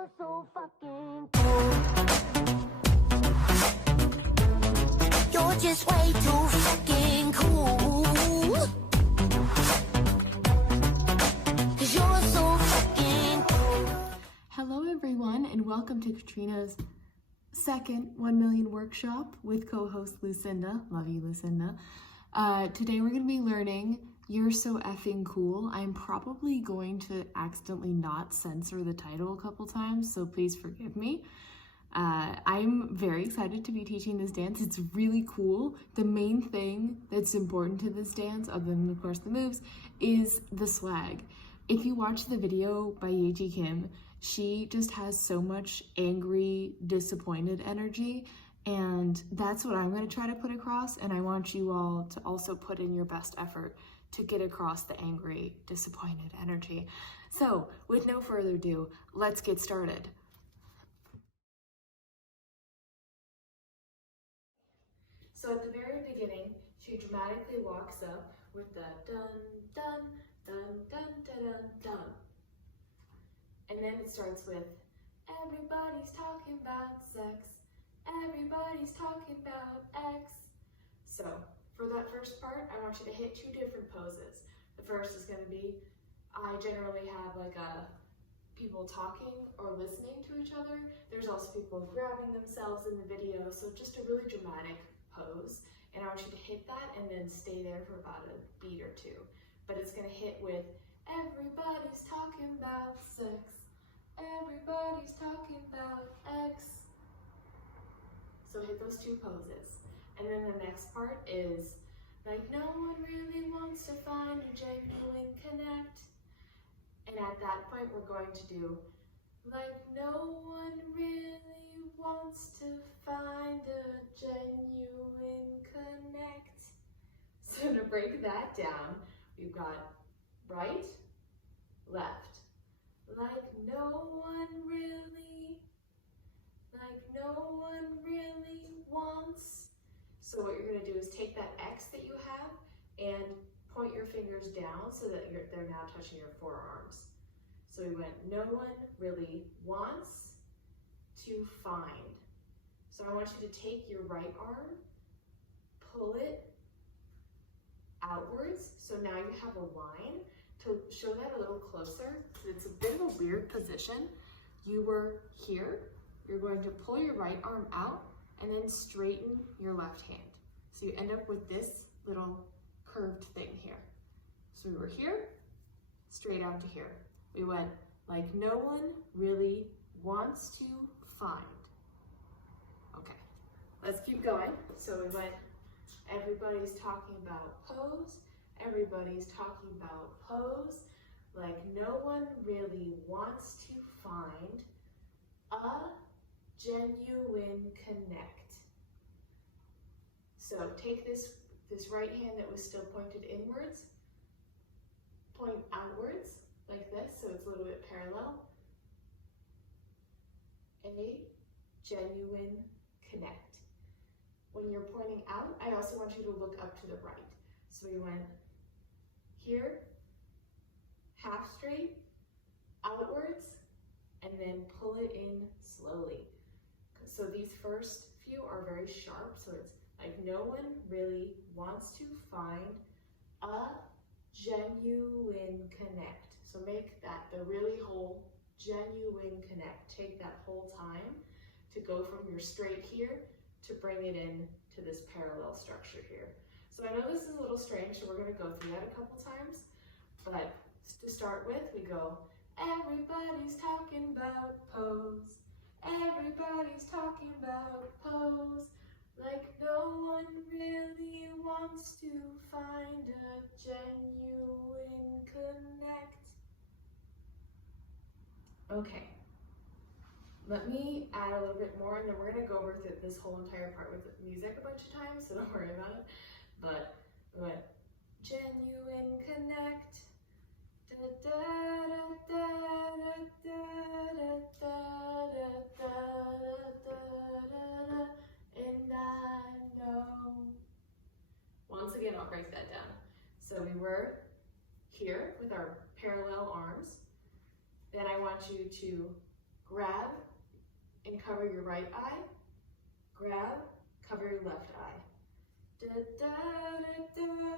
You're so fucking cool. You're just way too fucking cool. 'Cause you're so fucking cool. Hello everyone, and welcome to Katrina's second 1 Million workshop with co-host Lucinda. Love you, Lucinda. Today we're going to be learning You're So Effing Cool. I'm probably going to accidentally not censor the title a couple times, so please forgive me. I'm very excited to be teaching this dance. It's really cool. The main thing that's important to this dance, other than of course the moves, is the swag. If you watch the video by kInG, she just has so much angry, disappointed energy, and that's what I'm going to try to put across, and I want you all to also put in your best effort to get across the angry, disappointed energy. So, with no further ado, let's get started. So at the very beginning, she dramatically walks up with the dun, dun, dun, dun, dun, dun, dun. And then it starts with, everybody's talking about sex, everybody's talking about X. So for that first part, I want you to hit two different poses. The first is going to be, I generally have like people talking or listening to each other. There's also people grabbing themselves in the video, so just a really dramatic pose. And I want you to hit that and then stay there for about a beat or two. But it's going to hit with, everybody's talking about sex, everybody's talking about X. So hit those two poses. And then the next part is, like no one really wants to find a genuine connect. And at that point we're going to do, like no one really wants to find a genuine connect. So to break that down, we've got right, left. Like no one really wants. So what you're going to do is take that X that you have and point your fingers down so that they're now touching your forearms. So we went, no one really wants to find. So I want you to take your right arm, pull it outwards. So now you have a line. To show that a little closer, it's a bit of a weird position. You were here, you're going to pull your right arm out and then straighten your left hand. So you end up with this little curved thing here. So we were here, straight out to here. We went like no one really wants to find. Okay, let's keep going. So we went, everybody's talking about pose, everybody's talking about pose, like no one really wants to find a genuine connect. So take this right hand that was still pointed inwards, point outwards like this, so it's a little bit parallel. A genuine connect. When you're pointing out, I also want you to look up to the right. So we went here, half straight, outwards, and then pull it in slowly. So these first few are very sharp, so it's like no one really wants to find a genuine connect. So make that the really whole genuine connect. Take that whole time to go from your straight here to bring it in to this parallel structure here. So I know this is a little strange, so we're going to go through that a couple times, but to start with, we go, everybody's talking about pose, everybody's talking about pose, like no one really wants to find a genuine connect. Okay, let me add a little bit more, and then we're going to go over this whole entire part with music a bunch of times, so don't worry about it. But we went, genuine connect, da da da da da da da da da, and I know. Once again, I'll break that down. So we were here with our parallel arms. Then I want you to grab and cover your right eye, grab, cover your left eye. Da, da, da, da.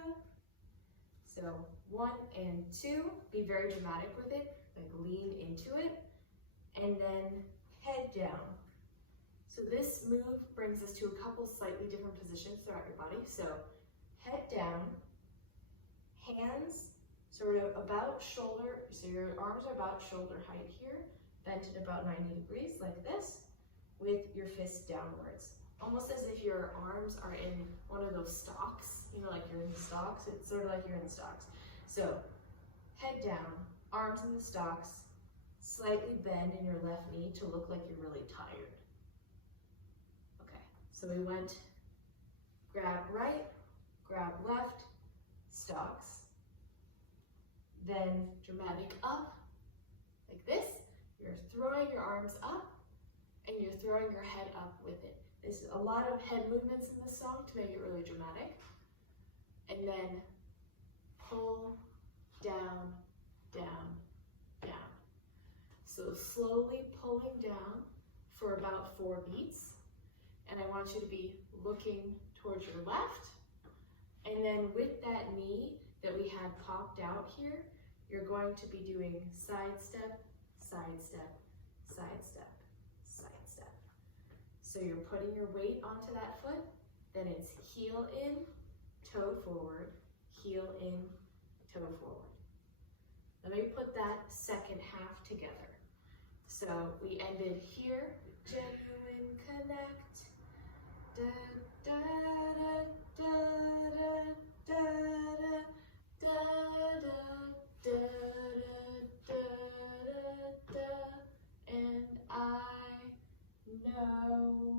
So 1 and 2, be very dramatic with it, like lean into it, and then head down. So this move brings us to a couple slightly different positions throughout your body. So head down, hands sort of about shoulder, so your arms are about shoulder height here, bent at about 90 degrees like this, with your fists downwards. Almost as if your arms are in one of those stocks, you know, like you're in the stocks, it's sort of like you're in the stocks. So head down, arms in the stocks, slightly bend in your left knee to look like you're really tired. Okay, so we went grab right, grab left, stocks, then dramatic up, like this. You're throwing your arms up and you're throwing your head up with it. There's a lot of head movements in this song to make it really dramatic. And then pull, down, down, down. So slowly pulling down for about 4 beats. And I want you to be looking towards your left. And then with that knee that we had popped out here, you're going to be doing side step, side step, side step, side step. So you're putting your weight onto that foot, then it's heel in, toe forward, heel in, toe forward. Let me put that second half together. So we ended here, genuine connect, da da da da da da da da da da da da, and I know.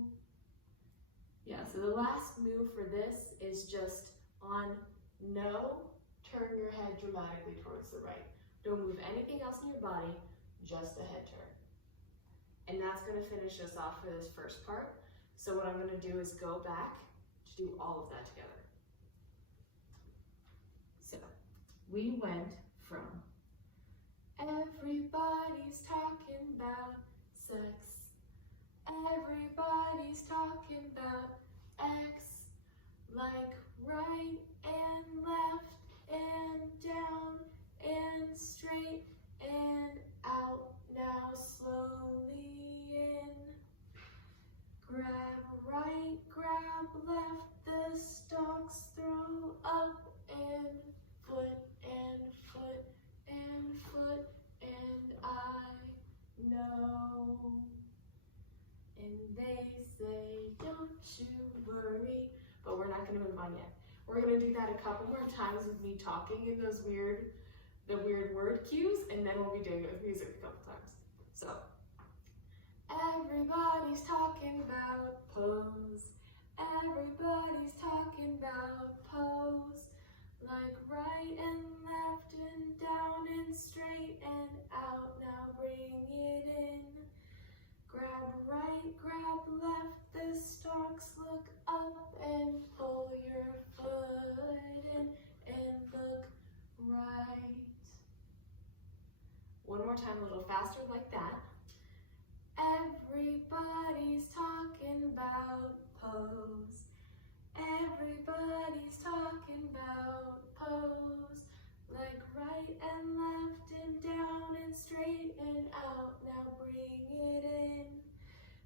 Yeah, so the last move for this is just on no, turn your head dramatically towards the right. Don't move anything else in your body, just a head turn. And that's going to finish us off for this first part. So what I'm going to do is go back to do all of that together. So we went from everybody's talking about sex, everybody's talking about X, like right and left and down and straight and out. Now slowly in, grab right, grab left, the stalks throw up and foot and foot and foot, and I know. And they say, don't you worry, but we're not going to move on yet. We're going to do that a couple more times with me talking in those weird word cues, and then we'll be doing it with music a couple times. So, everybody's talking about pose. Everybody's talking about pose. Like right and left and down and straight and out. Now bring it in. Grab right, grab left, the stalks look up and pull your foot in and look right. One more time, a little faster like that. Everybody's talking about pose. Everybody's talking about pose. Like right and left and down and straight and out. Now bring it in.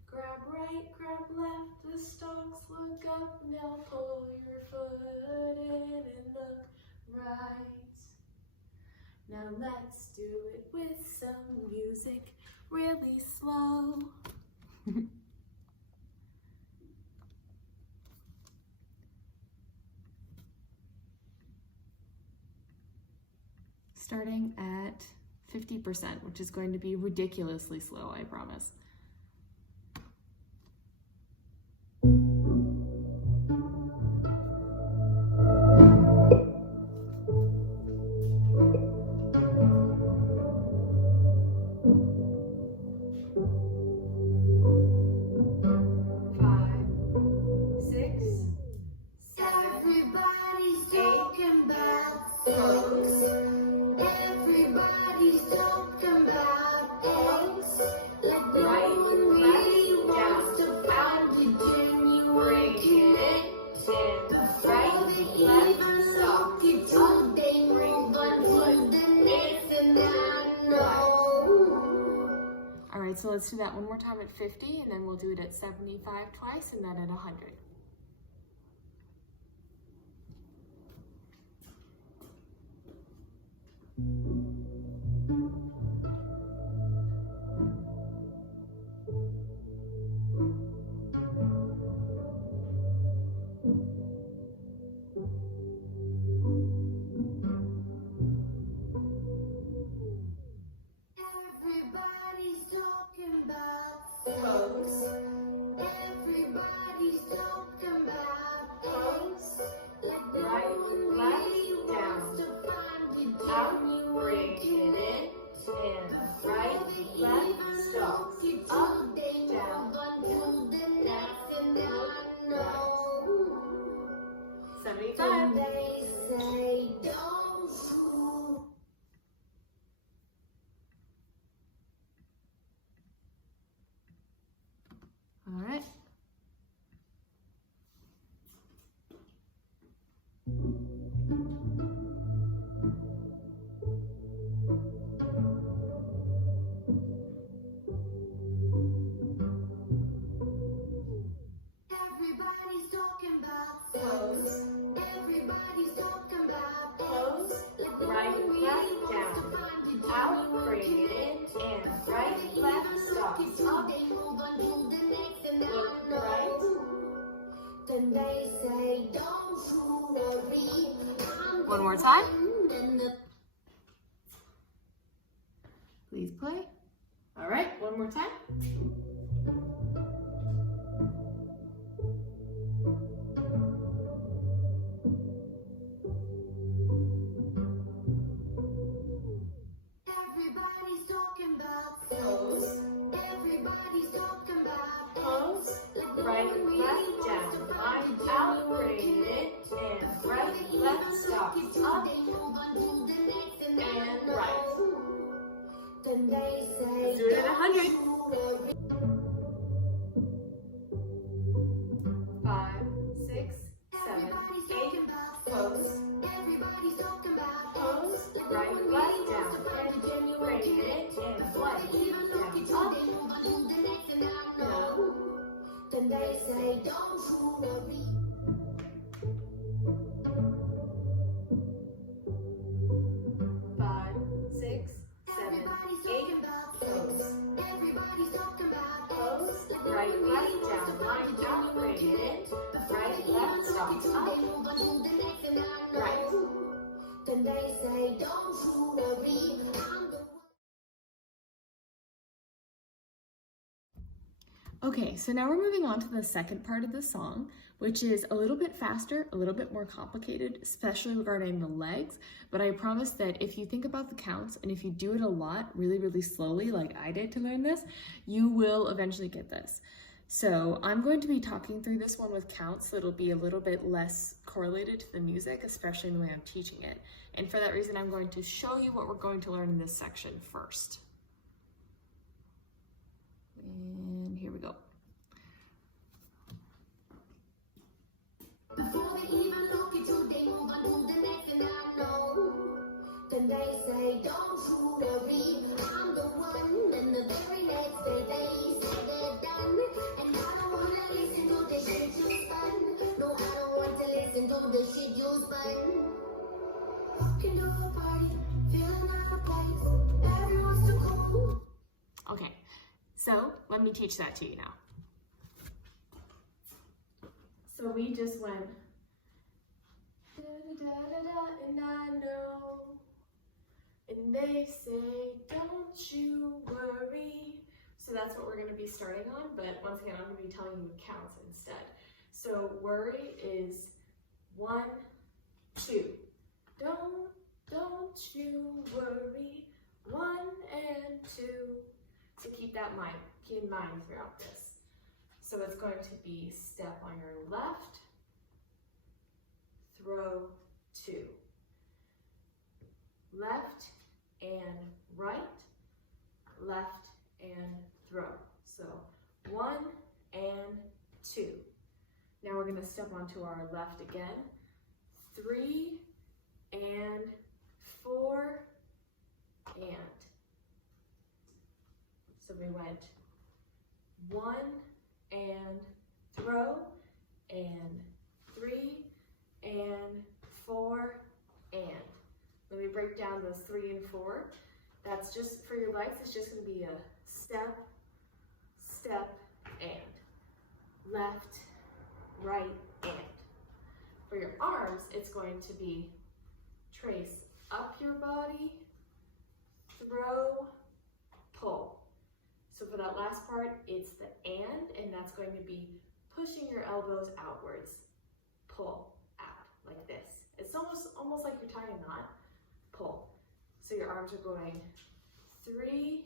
Grab right, grab left, the stalks look up. Now pull your foot in and look right. Now let's do it with some music, really slow. Starting at 50%, which is going to be ridiculously slow, I promise. Everybody's talking about eggs, like right, so let's do that one more time at 50, and then we'll do it at 75 twice, and then at 100. Everybody's talking about pose. Everybody's talking about pose. Like no Right, one left, really down, wants to find you out, genuine bring it in, and right, left, stop, up, down, 75. they say don't you. All right. Everybody's talking about pose. Everybody's talking about pose. Like no Right, one really left, wants to down, find you out, genuine bring it in, and right, left, stop, up, They move on to the next and look I know. right. Then they say don't you worry. I'm One more the time. one and the Please play. All right, one more time. Everybody's talking about pose. Everybody's talking about Pose, like no right, one really left, wants to down, find line, you out, genuine bring it, connection. and right, left, stop, up, They move on to the next and I and know. right. Then they say Let's do it at don't 100. you worry. 5, 6, 7, Everybody's 8. talking about Pose, Everybody's talking about pose, like right, no one left, really down, wants to find you genuine bring connection. it, and Before right, they even look at you, down, up, they move on to the next and I know. no. Then they say don't you worry. 5, 6, 7, Everybody's 8. talking about pose. Everybody's talking about Pose, like no right, one really left, wants to down, find line, you out, genuine bring it, connection. Before right, they left, even stop, look at you, up, they move on to the next and I know. right. Then they say don't you worry. I'm the one. Okay, so now we're moving on to the second part of the song, which is a little bit faster, a little bit more complicated, especially regarding the legs. But I promise that if you think about the counts and if you do it a lot, really, really slowly, like I did to learn this, you will eventually get this. So I'm going to be talking through this one with counts, so it'll be a little bit less correlated to the music, especially in the way I'm teaching it. And for that reason, I'm going to show you what we're going to learn in this section first. And here we go. Before they even look at you, they move on to the next and I know. Then they say, don't you worry, I'm the one. And the very next day they say they're done. And I don't wanna listen to the shit you spun. No, I don't want to listen to the shit you spun. Walking to a party, feeling out of place. Everyone's too cool. Okay, so let me teach that to you now. So we just went da da da da da, and I know, and they say, don't you worry. So that's what we're going to be starting on, but once again, I'm going to be telling you counts instead. So worry is 1, 2. Don't you worry. 1 and 2. So keep that in mind throughout this. So it's going to be step on your left, throw 2. Left and right, left and throw. So 1 and 2. Now we're going to step onto our left again. 3 and 4 and So we went 1 and throw, and 3 and 4 and. When we break down those 3 and 4, that's just for your legs, it's just going to be a step, step, and. Left, right, and. For your arms, it's going to be trace up your body, throw, pull. So for that last part, it's the and that's going to be pushing your elbows outwards, pull out, like this. It's almost like you're tying a knot, pull. So your arms are going 3,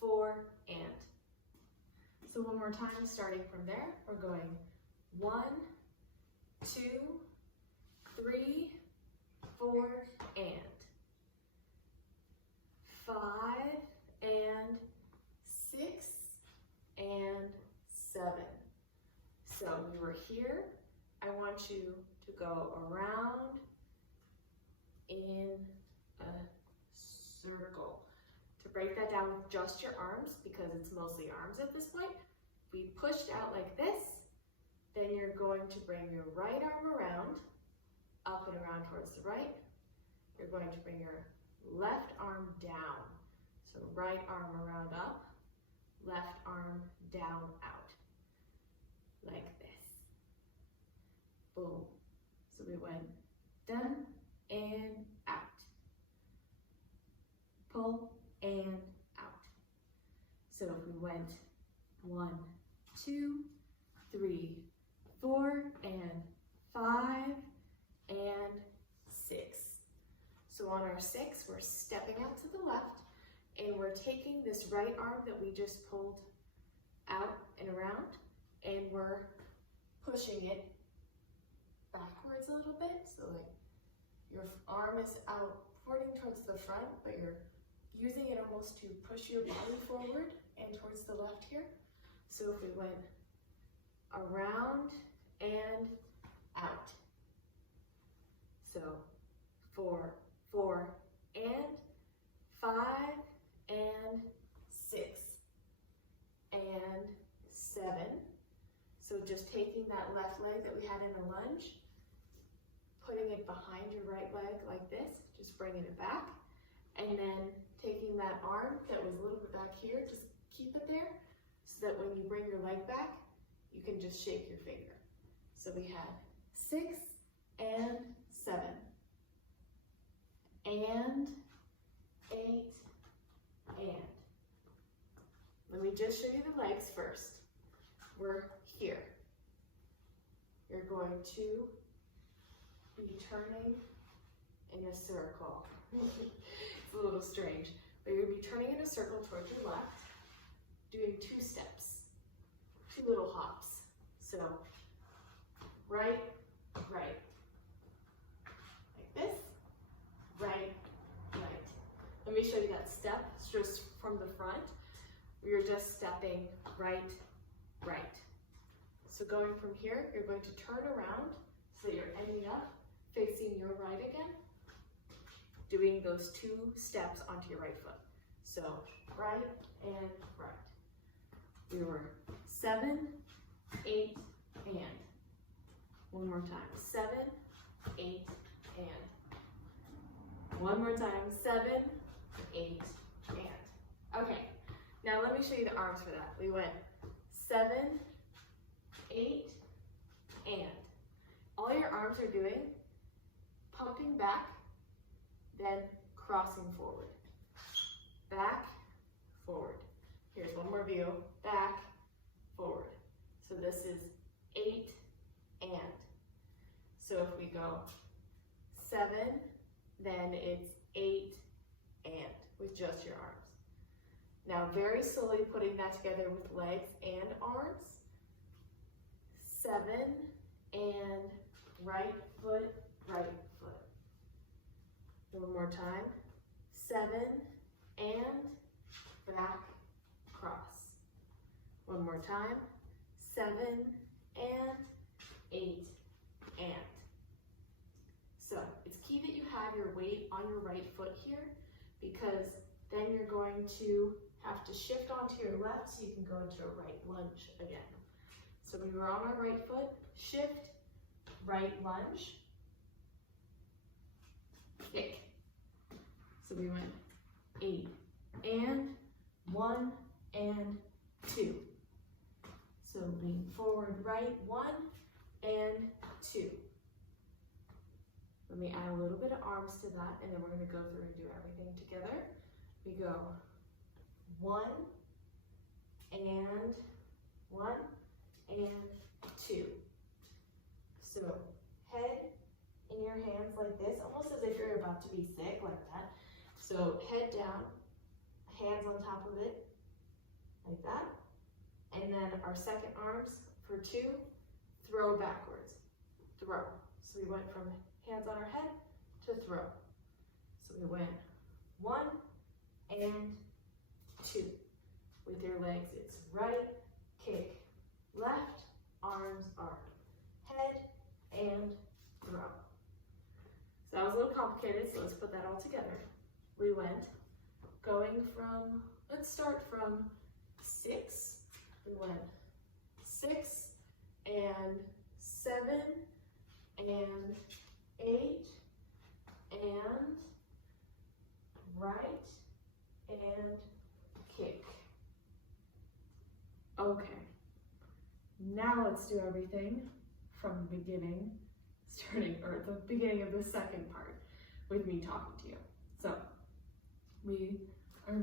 4, and. So one more time, starting from there, we're going 1, 2, 3, 4, and. 5, and 6, and 7. So we were here. I want you to go around in a circle. To break that down with just your arms, because it's mostly arms at this point, we pushed out like this, then you're going to bring your right arm around, up and around towards the right. You're going to bring your left arm down. So right arm around up, left arm down out, like this. Boom. So we went done and out. Pull and out. So if we went 1, 2, 3, 4, and 5, and 6. So on our 6, we're stepping out to the left, and we're taking this right arm that we just pulled out and around, and we're pushing it backwards a little bit. So like your arm is out, pointing towards the front, but you're using it almost to push your body forward and towards the left here. So if we went around and out. So 4, 4, and 5, and 6, and 7. So just taking that left leg that we had in a lunge, putting it behind your right leg like this, just bringing it back, and then taking that arm that was a little bit back here, just keep it there, so that when you bring your leg back, you can just shake your finger. So we had 6 and 7, and 8, and. Let me just show you the legs first. We're here. You're going to be turning in a circle. It's a little strange, but you're going to be turning in a circle towards your left, doing 2 steps, 2 little hops. So right, right, like this, right, right. Let me show you that step just from the front. You're just stepping right, right. So going from here, you're going to turn around so that you're ending up facing your right again, doing those 2 steps onto your right foot. So right and right. We were 7, 8, and. One more time, 7, 8, and. One more time, 7, 8, and. Okay, now let me show you the arms for that. We went 7, 8, and. All your arms are doing, pumping back, then crossing forward. Back, forward. Here's one more view, back, forward. So this is 8, and. So if we go 7, then it's 8, and, with just your arms. Now very slowly putting that together with legs and arms. 7, and right foot, right foot. One more time. 7, and back, cross. One more time. 7, and 8, and. So it's key that you have your weight on your right foot here, because Then you're going to have to shift onto your left so you can go into a right lunge again. So we were on our right foot, shift, right lunge, kick. So we went 8 and 1 and 2. So lean forward, right, 1 and 2. Let me add a little bit of arms to that, and then we're going to go through and do everything together. We go 1 and 1 and 2. So head in your hands like this, almost as if you're about to be sick, like that. So head down, hands on top of it, like that. And then our second arms for 2, throw backwards, throw. So we went from hands on our head to throw. So we went 1 and 2. With your legs, it's right, kick, left, arms are head and throw. So that was a little complicated, so let's put that all together. We went going from, let's start from 6. We went 6 and 7 and 8 and right and kick. Okay, now let's do everything from the beginning, or the beginning of the second part with me talking to you. So we are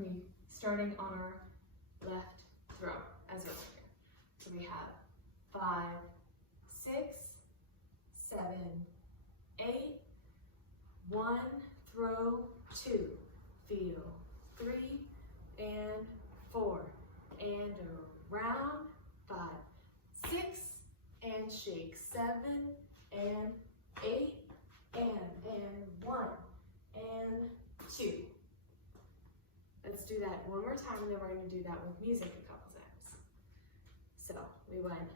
starting on our left throw as we're here. So we have 5, 6, 7, 8, 1, throw, 2, feel, 3 and 4, and around, 5, 6, and shake, 7 and 8, and 1 and 2. Let's do that one more time, and then we're going to do that with music a couple times. So we went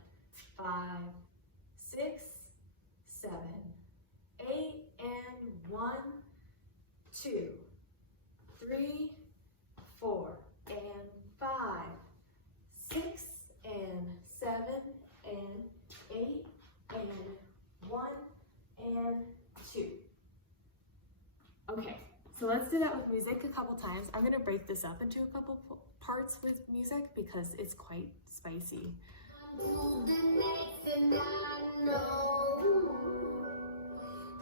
5, 6, 7, 8, and 1, 2, 3, 4, and 5, 6, and 7, and 8, and 1, and 2. Okay, so let's do that with music a couple times. I'm gonna break this up into a couple parts with music because it's quite spicy.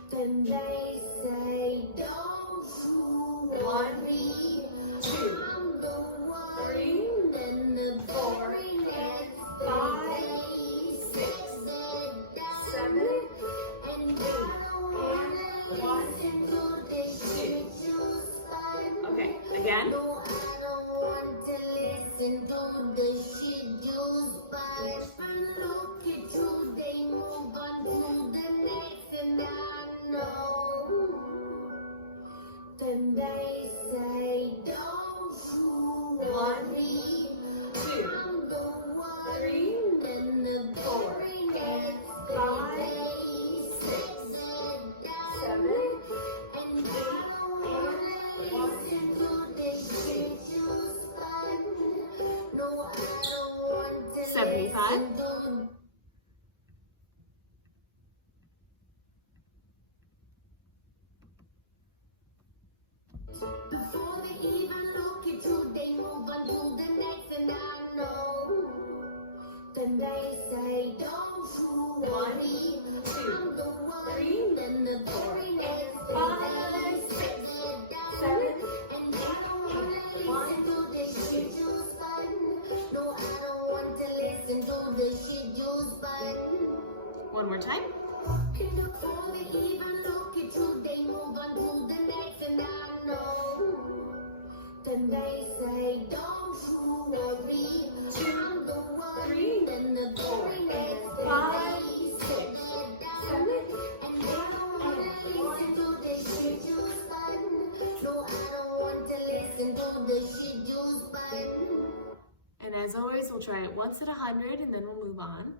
Then they say, don't you worry, 2, I'm the one, 3, then the 4, very next 5, day, 6, 7, and I don't wanna 1, listen to this shit you spun. Okay, again. No, I don't want to listen to the shit you spun. Look at you, they move on to the next, and I know. Then they say, don't you worry, 2, I'm the one, 3, then the 4, very next 5, day, 6, 7, and I don't wanna listen to this shit you spun. No, I don't want to 75. listen to. Before they even look at you, they move on to the next, and I know. Then they say, don't you worry, 2, I'm the one, 3, then the very next 5, 6, 7, and I don't wanna listen to the shit you spun. No, I don't want to listen to the shit you spun. One more time. And before they even look at you, they move on to the next, and I know. Then they say, don't you worry, 2, I'm the one, 3, then the 4, very next 5, day, 6, 7, 7, and I don't wanna listen to the shit you spun. No, I don't want to listen to the shit you spun. And as always, we'll try it once at 100 and then we'll move on.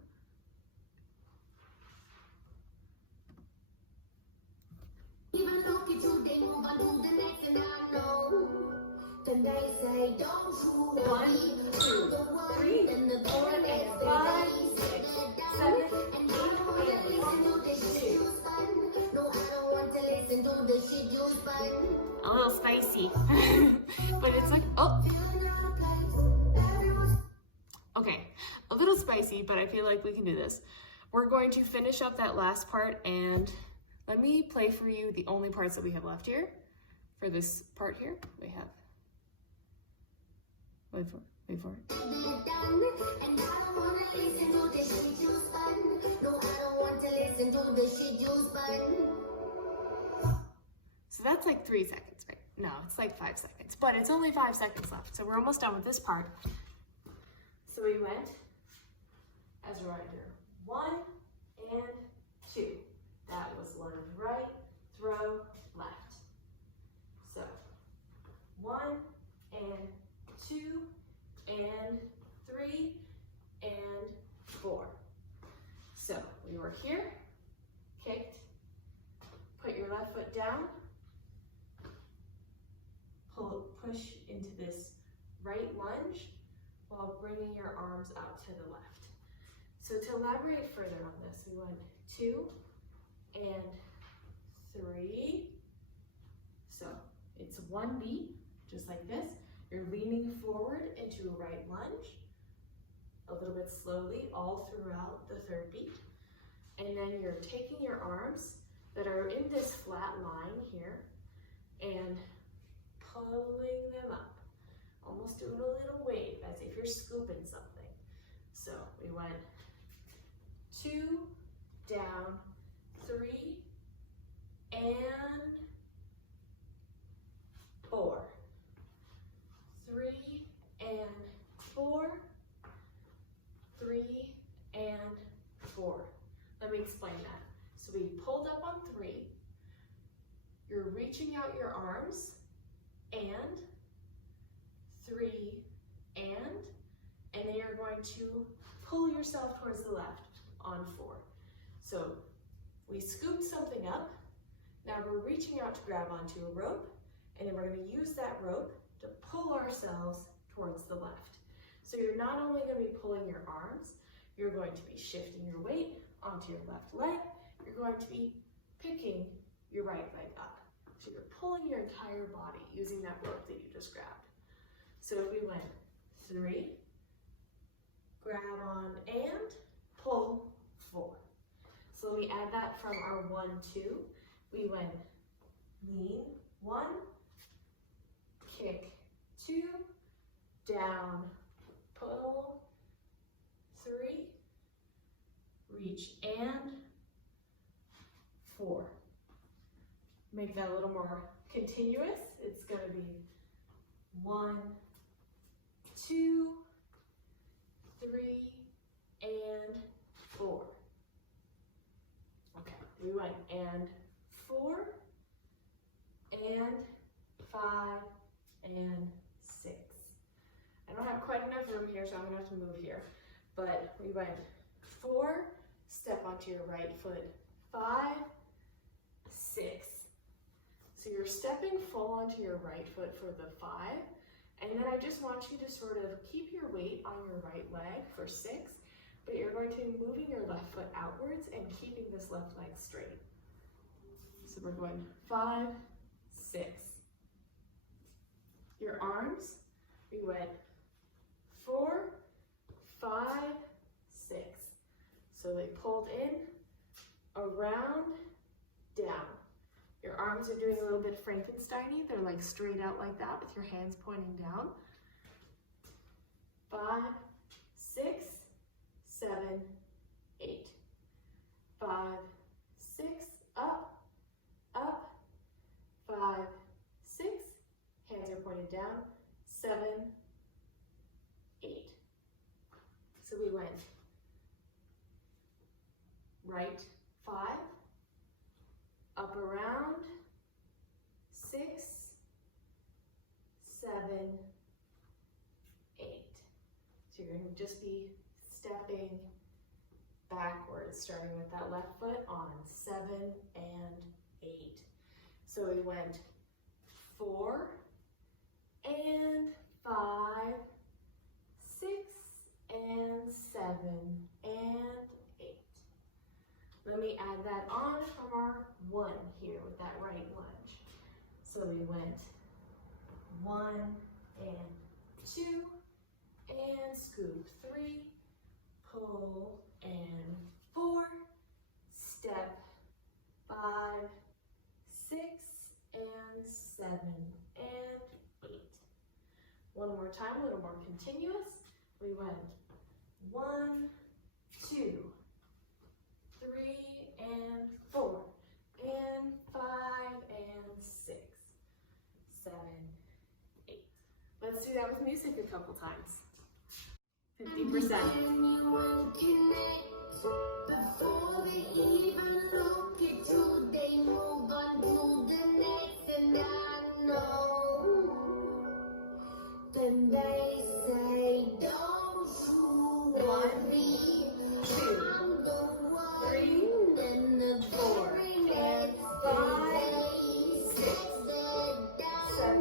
Even look at you, they move on to the next, and I know. Then they say, don't you 1, worry, 2, 3, and the 4, very and next 5, day 6, they 7, and I don't want to listen to the shit you spun. No, I don't want to listen to the shit you spun. A little spicy, but it's like, oh, Feeling out of place, everyone's okay, a little spicy, but I feel like we can do this. We're going to finish up that last part, and let me play for you the only parts that we have left here. For this part here, we have, wait for it. done, and I don't want to listen to the shit you spun. No, I don't want to listen to the shit you spun. So that's like 3 seconds, right? No, it's like 5 seconds, but it's only 5 seconds left. So we're almost done with this part. So we went, as a reminder, 1 and 2. That was learn right, throw, left. So 1 and 2 and 3 and 4. So we were here, kicked, put your left foot down, push into this right lunge while bringing your arms out to the left. So to elaborate further on this, we went 2 and 3. So it's 1 beat, just like this. You're leaning forward into a right lunge, a little bit slowly all throughout the 3rd beat. And then you're taking your arms that are in this flat line here and pulling them up, almost doing a little wave as if you're scooping something. So we went 2, down, 3, and 4. 3 and 4. 3 and 4. Let me explain that. So we pulled up on 3. You're reaching out your arms, and 3 and then you're going to pull yourself towards the left on 4. So we scooped something up. Now we're reaching out to grab onto a rope, and then we're going to use that rope to pull ourselves towards the left. So you're not only going to be pulling your arms, you're going to be shifting your weight onto your left leg. You're going to be picking your right leg up. So you're pulling your entire body using that rope that you just grabbed. So if we went 3, grab on and pull 4. So we add that from our 1, 2. We went lean, 1, kick, 2, down, pull, 3, reach and 4. Make that a little more continuous. It's going to be 1, 2, 3, and 4. Okay, we went and 4, and 5, and 6. I don't have quite enough room here, so I'm gonna have to move here. But we went 4, step onto your right foot, 5, 6. So you're stepping full onto your right foot for the 5, and then I just want you to sort of keep your weight on your right leg for 6, but you're going to be moving your left foot outwards and keeping this left leg straight. So we're going 5, 6. Your arms, we went 4, 5, 6. So they pulled in, around, down. Your arms are doing a little bit Frankenstein-y. They're like straight out like that with your hands pointing down. 5, 6, 7, 8. 5, 6, up, up. 5, 6, hands are pointed down. 7, 8. So we went right 5, up around 6, 7, 8. So you're going to just be stepping backwards, starting with that left foot on 7 and 8. So we went 4 and 5, 6, and 7, and 8. Let me add that on from our 1 here with that right lunge. So we went 1 and 2, and scoop 3, pull and 4, step 5, 6, and 7, and 8. One more time, a little more continuous. We went 1, 2, 3, and 4, and 5, and 6, 7, 8. Let's do that with music a couple times. 50%. Anyone connect before they even look at you, they move on to the next, and I know. Then they say, don't you worry, 2, I'm the one. 3, Then the 4, very and next 5, day, 6, 7,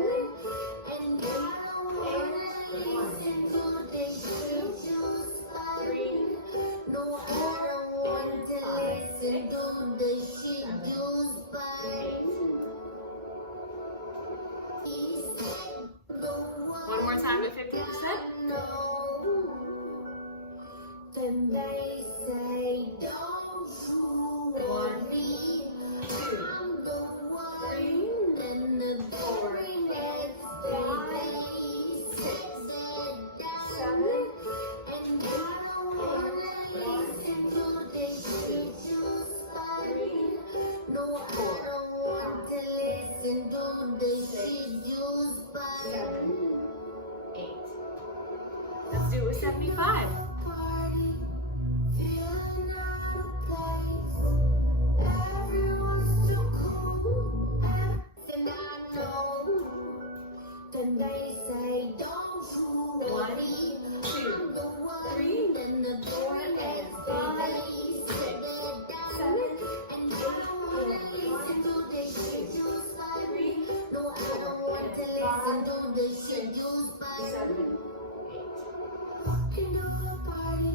and I don't wanna listen to this shit you started. No, I don't want to listen to the shit you started. One more time at 50%. Then they say, don't you worry, 2, I'm the one. 3, Then the 4, very next day, 6, 7, and I don't wanna listen to this shit you started. No, I don't want to listen to the shit you started. 7, 8. Let's do it with 75. Party, feeling out of place. Everyone's too cool, and I know. Then they say, don't you worry, 1, 2, I'm the one. 3, Then the 4, very and next 5, day, 6, 7, and I don't wanna listen to the shit you started. No, I don't want to listen to the shit you started. 7, 8. Into the party,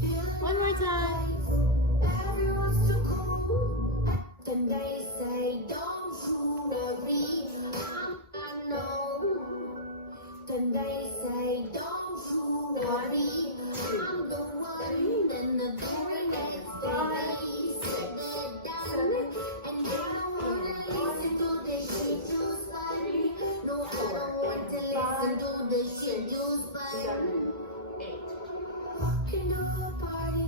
feeling One more time. everyone's too cool. Then they say, don't you worry, I know. Then they say, don't you worry, I'm the one. Then the very next day, 6, 7, and I don't wanna listen to the shit you started. No, I don't want to listen to the shit you started. 7, 8. Into the party,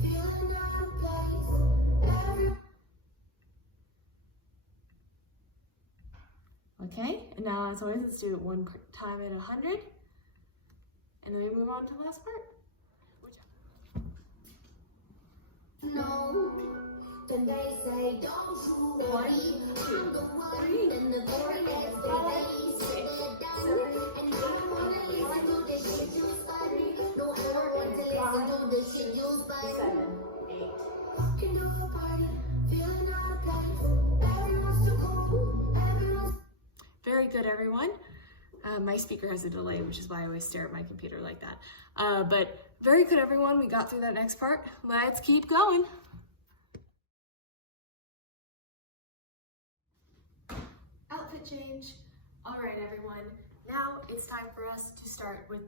feeling out of place. Okay, and now as always, let's do it one time at 100. And then we move on to the last part. No, then they say, don't you worry, 1, I'm 2, the one. 3, Then the very next day, 6, 7, and I don't wanna listen to the shit you started. No, I don't want to listen to the shit you started. 7, 8. Into the party, feeling out of place. Everyone's too cool, everyone's. Very good, everyone. My speaker has a delay, which is why I always stare at my computer like that. But very good, everyone. We got through that next part. Let's keep going. Outfit change. All right, everyone. Now it's time for us to start with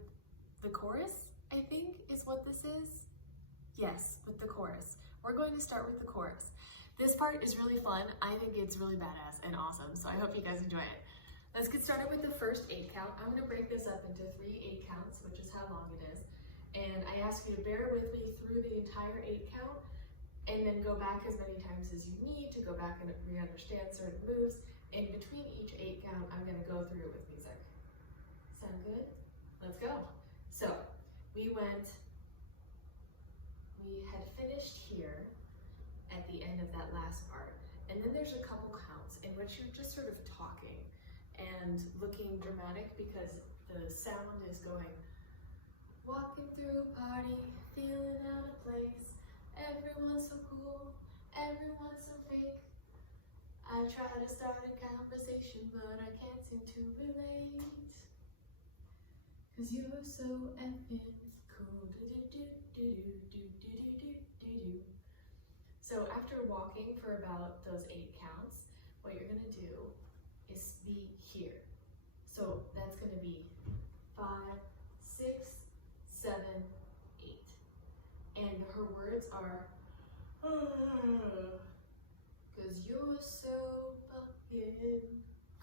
the chorus, I think is what this is. Yes, with the chorus. We're going to start with the chorus. This part is really fun. I think it's really badass and awesome, so I hope you guys enjoy it. Let's get started with the first 8 count. I'm gonna break this up into 3 8 counts, which is how long it is. And I ask you to bear with me through the entire 8 count and then go back as many times as you need to go back and re-understand certain moves. In between each 8 count, I'm gonna go through it with music. Sound good? Let's go. So we had finished here at the end of that last part. And then there's a couple counts in which you're just sort of talking and looking dramatic because the sound is going, walking through a party, feeling out of place, everyone's so cool, everyone's so fake. I try to start a conversation, but I can't seem to relate. 'Cause you're so effing cool. Do-do-do-do-do-do-do-do-do. So after walking for about those 8 counts, what you're gonna do is be here. So that's gonna be 5, 6, 7, 8. And her words are, cause you're so fucking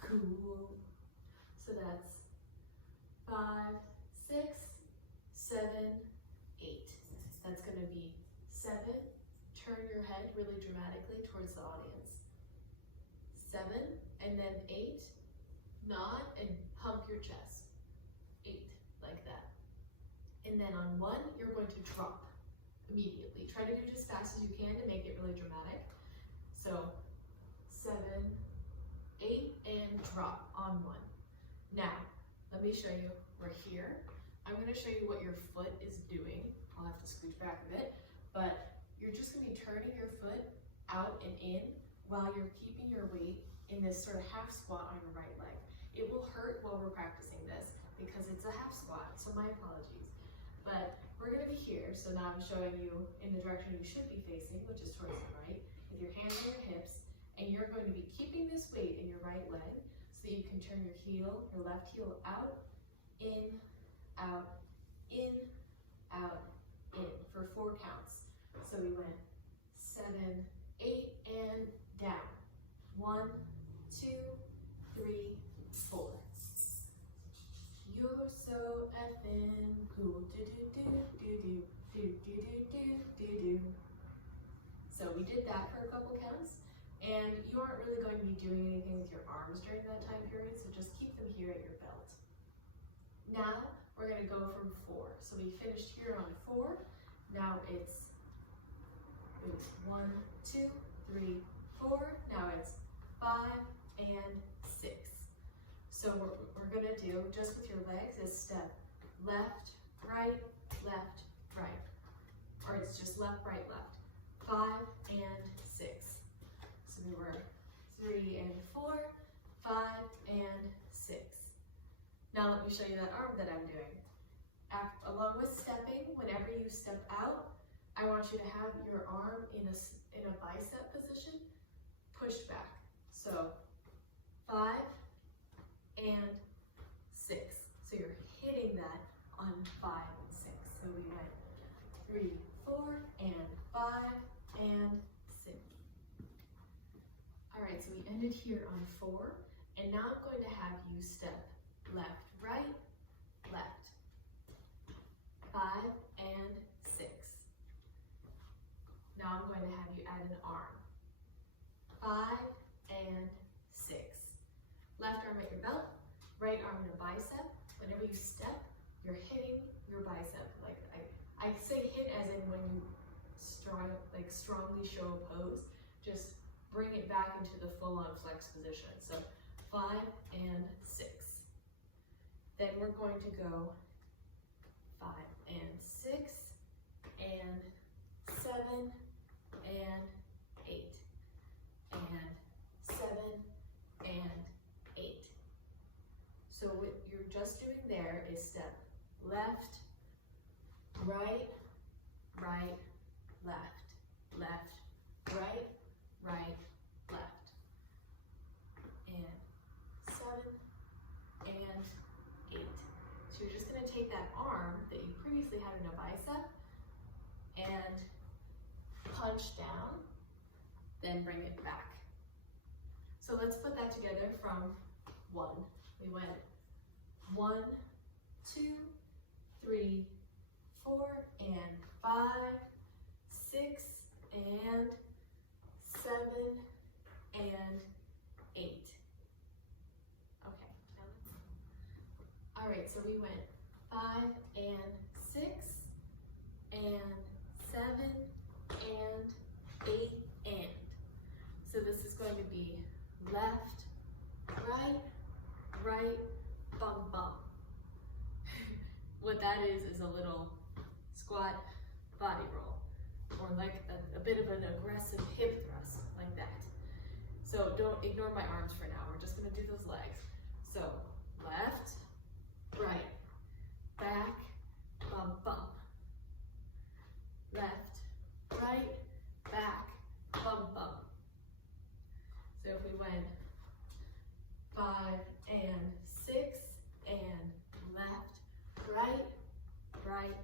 cool. So that's 5, 6, 7, 8. That's gonna be 7. Turn your head really dramatically towards the audience. 7, and then 8. Nod and hump your chest. 8, like that. And then on 1, you're going to drop immediately. Try to do it as fast as you can to make it really dramatic. So 7, 8, and drop on 1. Now, let me show you. We're here. I'm going to show you what your foot is doing. I'll have to scooch back a bit, but you're just going to be turning your foot out and in while you're keeping your weight in this sort of half squat on your right leg. It will hurt while we're practicing this because it's a half squat, so my apologies. But we're going to be here, so now I'm showing you in the direction you should be facing, which is towards the right, with your hands on your hips, and you're going to be keeping this weight in your right leg so that you can turn your left heel out, in, out, in, out, in for 4 counts. So we went 7, 8, and down. 1, 2, 3, 4. You're so effing cool. Do do do do do do do do do do. So we did that for a couple counts, and you aren't really going to be doing anything with your arms during that time period, so just keep them here at your belt. Now we're going to go from 4. So we finished here on 4. Now it's 1, 2, 3, 4. Now it's 5 and 6. So what we're going to do just with your legs is step left, right, or it's just left, right, left. 5 and 6. So we were 3 and 4, 5 and 6. Now let me show you that arm that I'm doing. Along with stepping, whenever you step out, I want you to have your arm in a bicep position, push back. So 5 and 6. So you're hitting that on 5 and 6. So we went 3, 4, and 5 and 6. All right, so we ended here on 4, and now I'm going to have you step left, right, left. 5 and 6. Now I'm going to have you add an arm. 5 and 6. Left arm at your belt, right arm in a bicep. Whenever you step, you're hitting your bicep. Like I say hit as in when you strongly show a pose, just bring it back into the full-on flex position. So 5 and 6. Then we're going to go 5 and 6 and 7 and 8 and 7 and 8. So what you're just doing there is step left, right, right, left, left, right, right, left, and 7 and 8. So you're just going to take that arm that you previously had in a bicep and punch down, then bring it back. So let's put that together from 1. We went 1, 2, 3, 4, and 5, 6, and 7, and 8. Okay. All right, so we went 5 and 6, and 7, and 8, and. So this is going to be left, right, right, bum, bum. What that is a little squat body roll, or like a bit of an aggressive hip thrust, like that. So don't ignore my arms for now. We're just gonna do those legs. So left, right, right,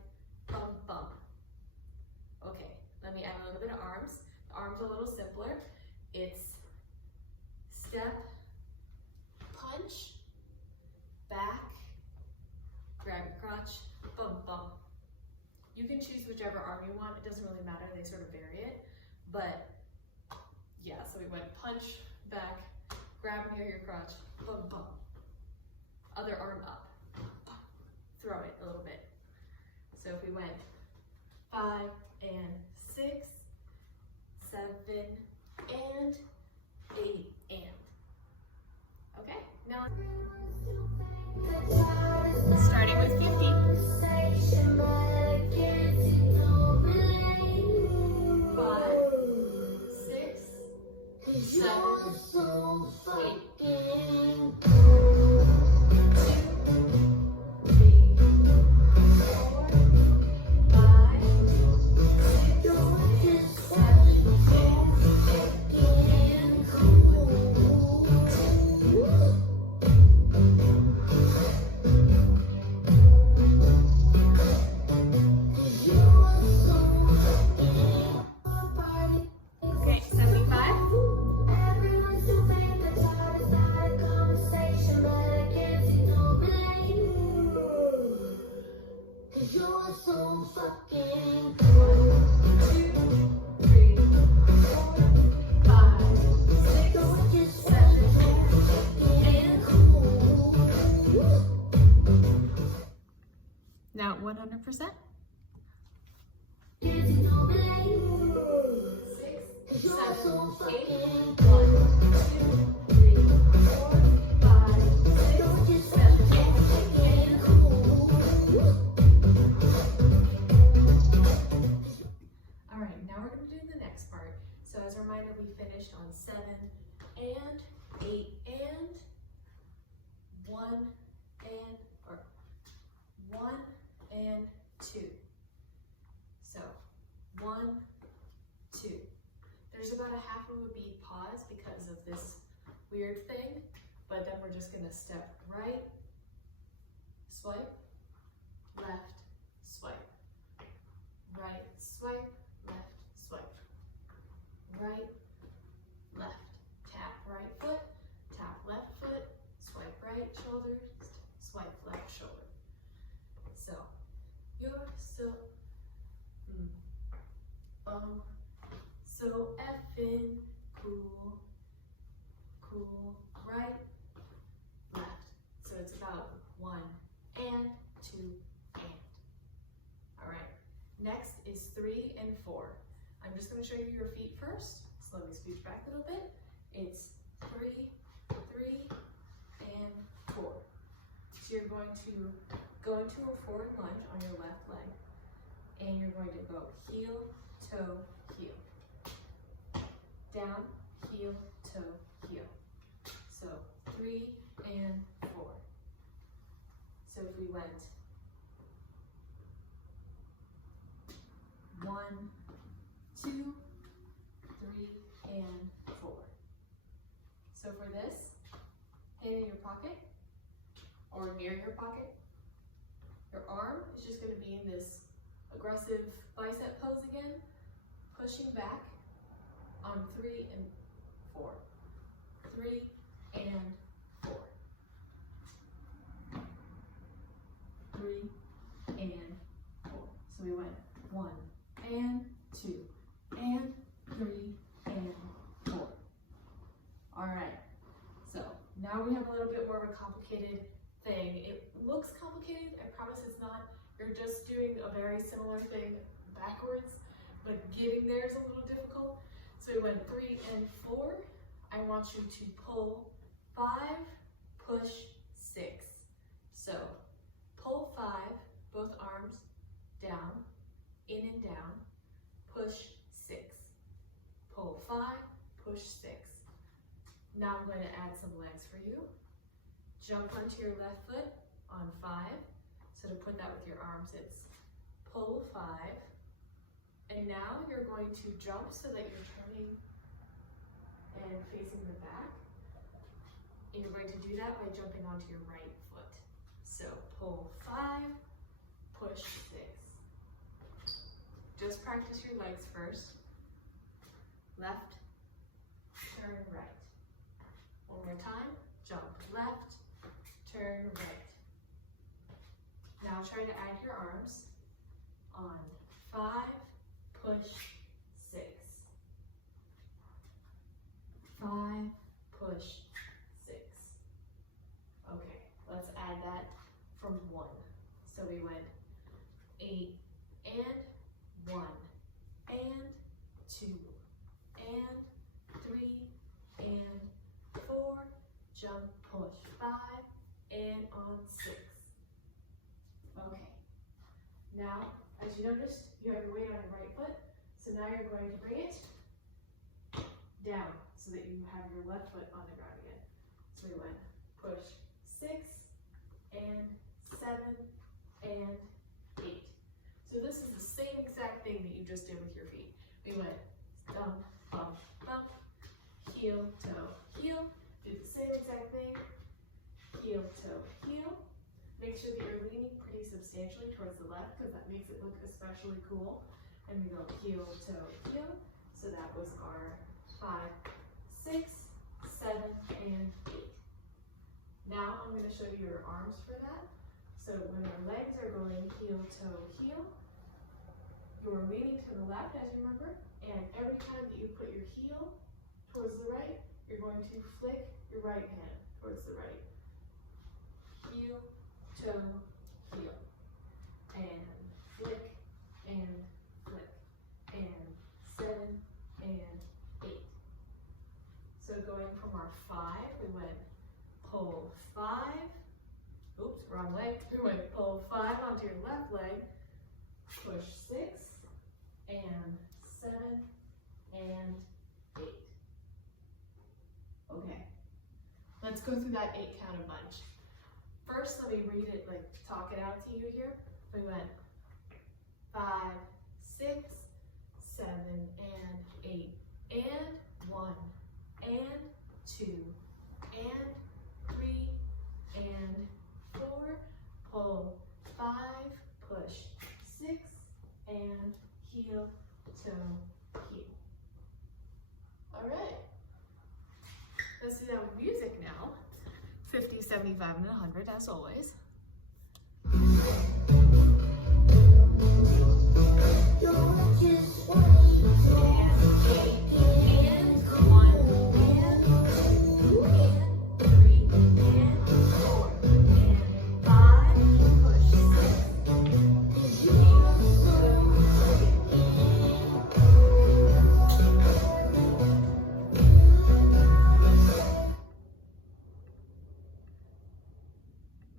bump, bump. Okay, let me add a little bit of arms. The arms are a little simpler. It's step, punch, back, grab your crotch, bump, bump. You can choose whichever arm you want. It doesn't really matter, they sort of vary it. But yeah, so we went punch, back, grab near your crotch, bump, bump. Other arm up, throw it a little bit. So if we went 5 and 6, 7 and 8 and. Okay, now starting with 50. 5, 6, 7, 8. 100%. 6, 7, 8. 1, 2, 3, 4, 5, 6, 7, 8. All right, now we're going to do the next part. So as a reminder, we finished on 7 and 8 and 1 and, or 1 and 2. So 1, 2. There's about a half of a beat pause because of this weird thing, but then we're just gonna step right, swipe, left, swipe, right, swipe, left, swipe, right, left, tap right foot, tap left foot, swipe right shoulder, swipe left shoulder. So, you're so, so effing cool, cool, right, left. So it's about 1 and 2 and. All right, next is 3 and 4. I'm just gonna show you your feet first. So let me scooch back a little bit. It's 3, 3, and 4. So you're going to go into a forward lunge on your left leg, and you're going to go heel, toe, heel. Down, heel, toe, heel. So 3 and 4. So if we went 1, 2, 3, and 4. So for this, hand in your pocket or near your pocket. Your arm is just going to be in this aggressive bicep pose again, pushing back on 3 and 4. 3 and 4. 3 and 4. So we went 1 and 2 and 3 and 4. All right. So now we have a little bit more of a complicated thing. It looks complicated. I promise it's not. You're just doing a very similar thing backwards, but getting there is a little difficult. So we went 3 and 4. I want you to pull 5, push 6. So pull 5, both arms down, in and down, push 6. Pull 5, push 6. Now I'm going to add some legs for you. Jump onto your left foot on 5. So to put that with your arms, it's pull 5. And now you're going to jump so that you're turning and facing the back. And you're going to do that by jumping onto your right foot. So pull 5, push 6. practice your legs first. Left, turn right. One more time, jump left, turn right. Now try to add your arms on 5, push, 6. 5, push, 6. Okay, let's add that from 1. So we went 8 and 1 and 2 and 3 and 4, jump, push, 5 and on 6. Okay, now as you notice, you have your weight on your right foot, so now you're going to bring it down so that you have your left foot on the ground again. So we went push 6 and 7 and 8. So this is the same exact thing that you just did with your feet. We went thump, bump, bump, heel, toe, heel. Do the same exact thing, heel, toe, heel. Make sure that you're leaning pretty substantially towards the left because that makes it look especially cool. And we go heel, toe, heel. So that was our 5, 6, 7, and 8. Now I'm going to show you your arms for that. So when our legs are going heel, toe, heel, you're leaning to the left, as you remember, and every time that you put your heel towards the right, you're going to flick your right hand towards the right. Heel, toe, heel, and flick, and flick, and 7, and 8. So going from our 5, we went pull 5, oops, wrong leg, we went pull 5 onto your left leg, push 6, and 7, and 8. Okay, let's go through that 8 count a bunch. First, let me read it, like talk it out to you here. We went 5, 6, 7, and 8, and 1, and 2, and 3, and 4, pull 5, push 6, and heel, toe, heel. All right, let's do that with music now. 50, 75, and 100 as always.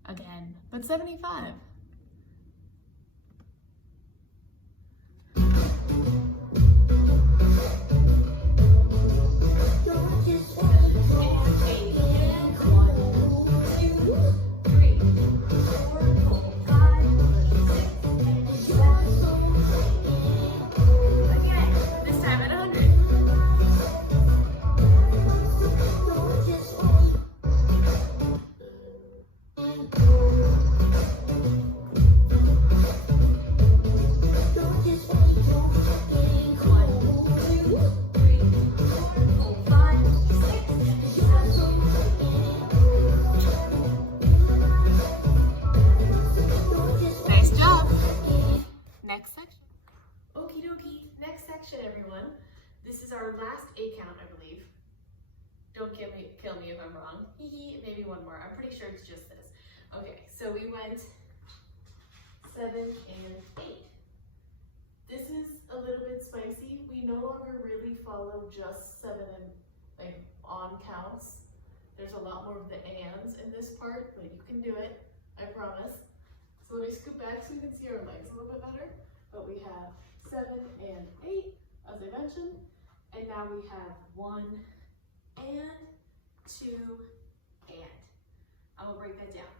Again, but 75. Everyone, this is our last 8 count, I believe. Don't kill me if I'm wrong. Maybe one more. I'm pretty sure it's just this. Okay, so we went 7 and 8. This is a little bit spicy. We no longer really follow just 7 and like on counts. There's a lot more of the ands in this part, but you can do it, I promise. So let me scoot back so you can see our legs a little bit better. But we have 7 and 8. As I mentioned, and now we have 1 and 2 and. I will break that down.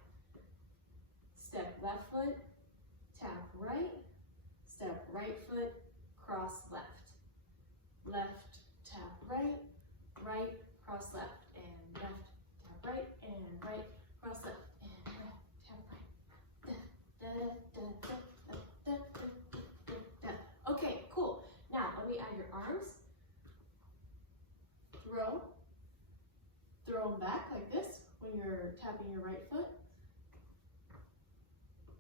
Step left foot, tap right, step right foot, cross left. Left, tap right, right, cross left, and left, tap right, and right, cross left, and left, tap right. Da, da, da, da, da, da, da, da, da. Okay, cool. your right foot,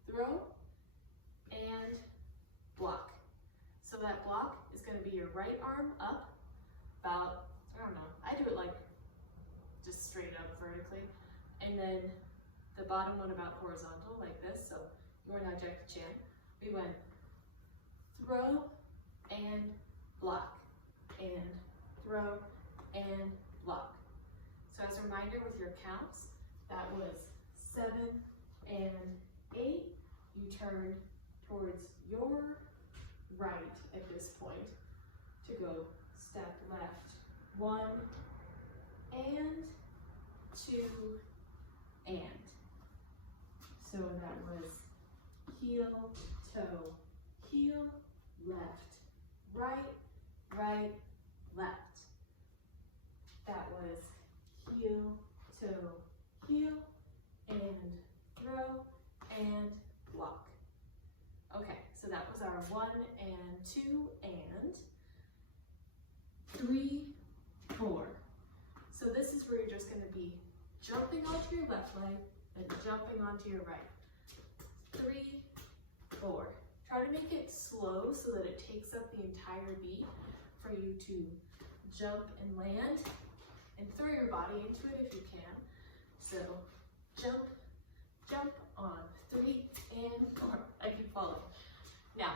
throw, and block. So that block is going to be your right arm up about, I don't know, I do it like just straight up vertically, and then the bottom one about horizontal like this. So you are now Jackie Chan. We went throw and block, and throw and block. So as a reminder with your counts, that was 7 and 8. You turn towards your right at this point to go step left 1 and 2 and. So that was heel, toe, heel, left, right, right, left. That was heel, toe, heel, and throw, and block. Okay, so that was our 1 and 2 and 3, 4. So this is where you're just going to be jumping onto your left leg and jumping onto your right. 3, 4. Try to make it slow so that it takes up the entire beat for you to jump and land and throw your body into it if you can. So jump, jump on 3 and 4. I keep following. Now,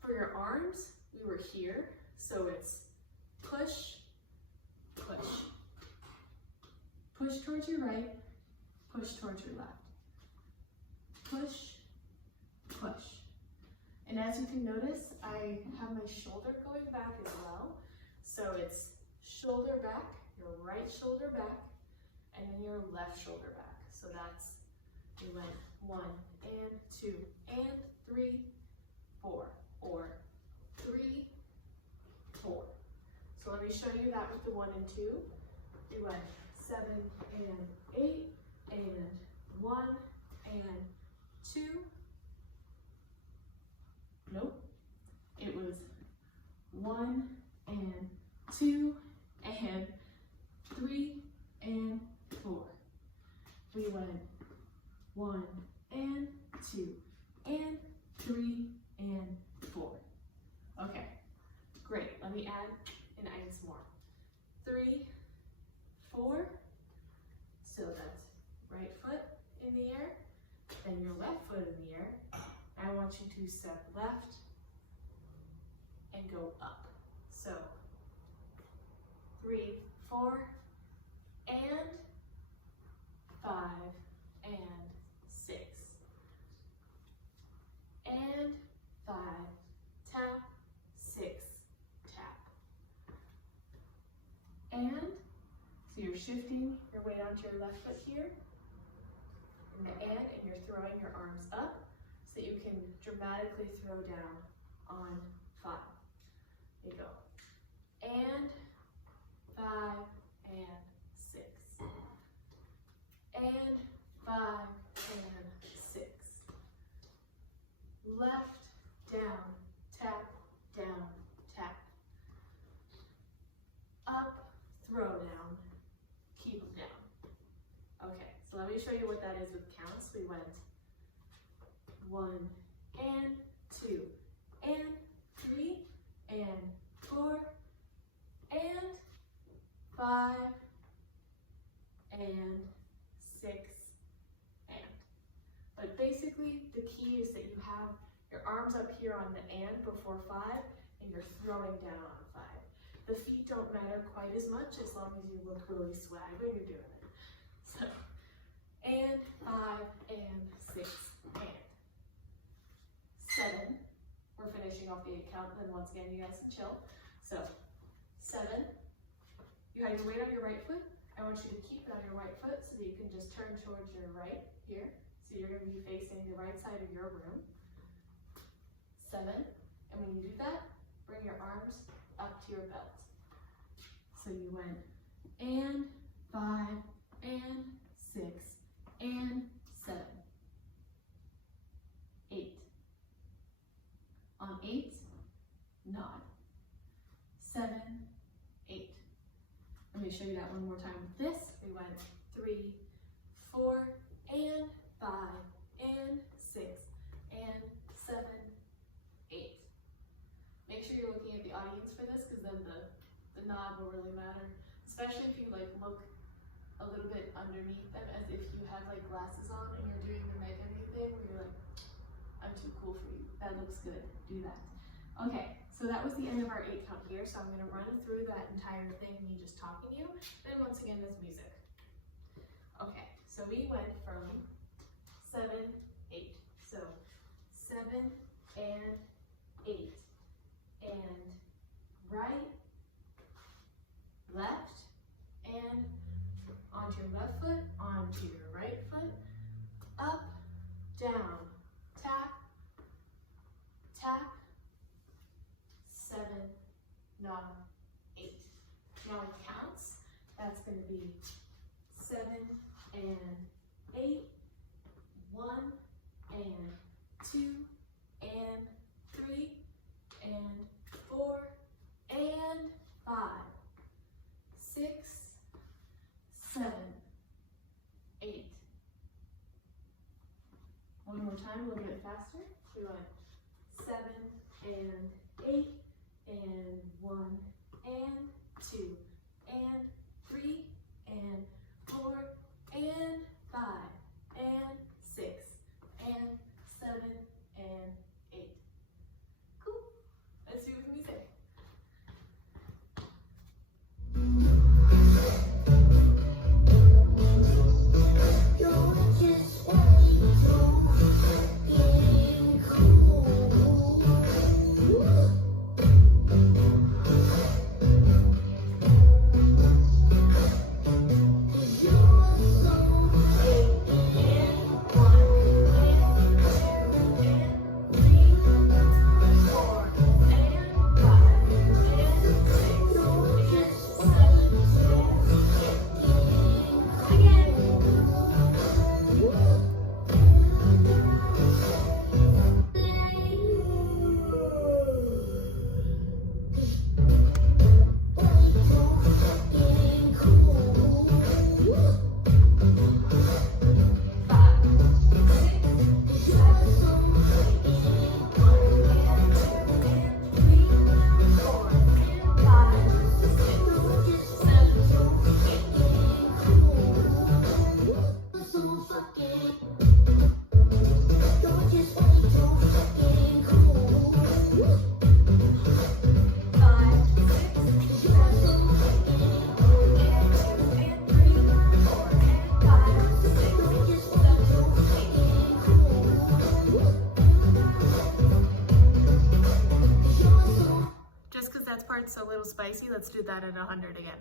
for your arms, we were here, so it's push, push. Push towards your right, push towards your left. Push, push. And as you can notice, I have my shoulder going back as well. So it's shoulder back, your right shoulder back, and then your left shoulder back. So that's, we went 1 and 2 and 3, 4, or 3, 4. So let me show you that with the 1 and 2. We went 7 and 8 and 1 and 2. Nope. It was 1 and 2 and 3 and 4. We went 1 and 2 and 3 and 4. Okay, great. Let me add some more. 3, 4. So that's right foot in the air, then your left foot in the air. I want you to step left and go up. So 3, 4, and 5, and 6, and 5, tap, 6, tap. And so you're shifting your weight onto your left foot here, in the and you're throwing your arms up so that you can dramatically throw down on 5. There you go. And 5 and 6. And 5 and 6. Left, down, tap, down, tap. Up, throw down, keep them down. Okay, so let me show you what that is with counts. We went 1 and 2 and 3 and 4 and 5 and 6 and. But basically the key is that you have your arms up here on the and before 5 and you're throwing down on 5. The feet don't matter quite as much as long as you look really swag when you're doing it. So, and 5 and 6 and 7. We're finishing off the 8 count, and then once again you guys can chill. So 7. You have your weight on your right foot. I want you to keep it on your right foot so that you can just turn towards your right here. So you're going to be facing the right side of your room. 7. And when you do that, bring your arms up to your belt. So you went and 5 and 6 and 7. 8. On 8, nod. 7, 8. Let me show you that one more time with this. We went 3, 4, and 5, and 6, and 7, 8. Make sure you're looking at the audience for this, because then the nod will really matter, especially if you like look a little bit underneath them as if you have like glasses on and you're doing the mega me thing where you're like, I'm too cool for you. That looks good. Do that. Okay, so that was the end of our 8 count here. So I'm going to run through that entire thing, me just talking to you. Then once again, there's music. Okay, so we went from 7, 8. So 7 and 8. And right, left, and onto your left foot, onto your right foot, up, down, tap, tap, 7, not 8. Now it counts. That's going to be 7 and 8, 1 and 2 and 3 and 4 and 5, 6, 7, 8. One more time, a little bit faster. We went 7 and 8 and 1 and 2 and 3 and 4 and 5 and 6 and 7 and 8. Cool. Let's do it with music. It's a little spicy. Let's do that at 100 again.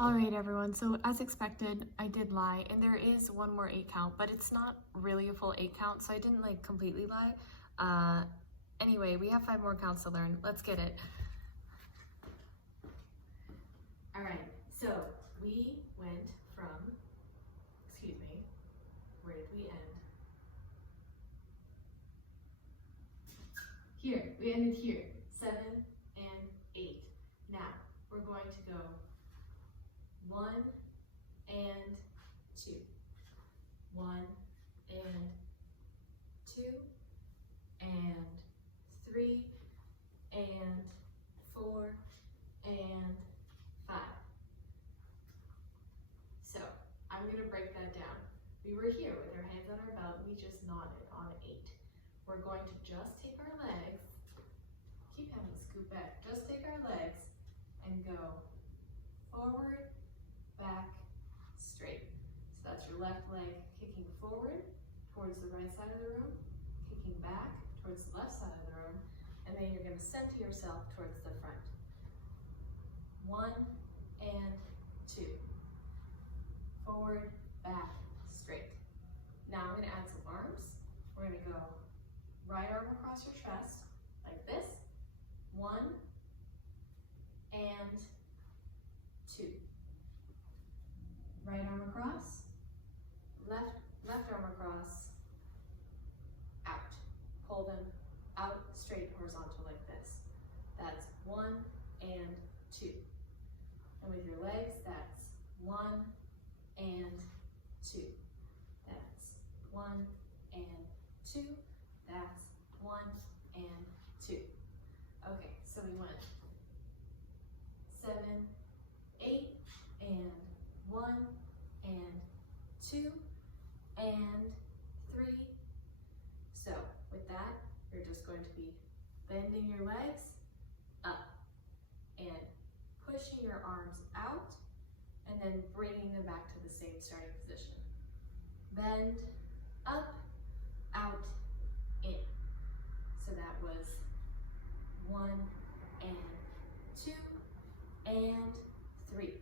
Alright everyone, so as expected, I did lie, and there is one more 8 count, but it's not really a full 8 count, so I didn't like completely lie. Anyway, we have 5 more counts to learn. Let's get it. Alright, so we went from, excuse me, where did we end? Here, we ended here, 7 and 8. Now, we're going to go 1 and 2, 1 and 2 and 3 and 4 and 5. So I'm going to break that down. We were here with our hands on our belt, we just nodded on 8. We're going to just take our legs, keep having to scoop back, just take our legs and go forward, back, straight. So that's your left leg kicking forward towards the right side of the room, kicking back towards the left side of the room, and then you're going to center yourself towards the front. 1 and 2. Forward, back, straight. Now I'm going to add some arms. We're going to go right arm across your chest, like this. 1 and 2. Right arm across, left arm across, out. Pull them out, straight, horizontal like this. That's 1 and 2. And with your legs, that's 1 and 2. That's 1 and 2. That's 1 and 2. Okay, so we went 7, 8, and 1, and 2, and 3. So with that, you're just going to be bending your legs up and pushing your arms out and then bringing them back to the same starting position. Bend, up, out, in. So that was 1 and 2 and 3.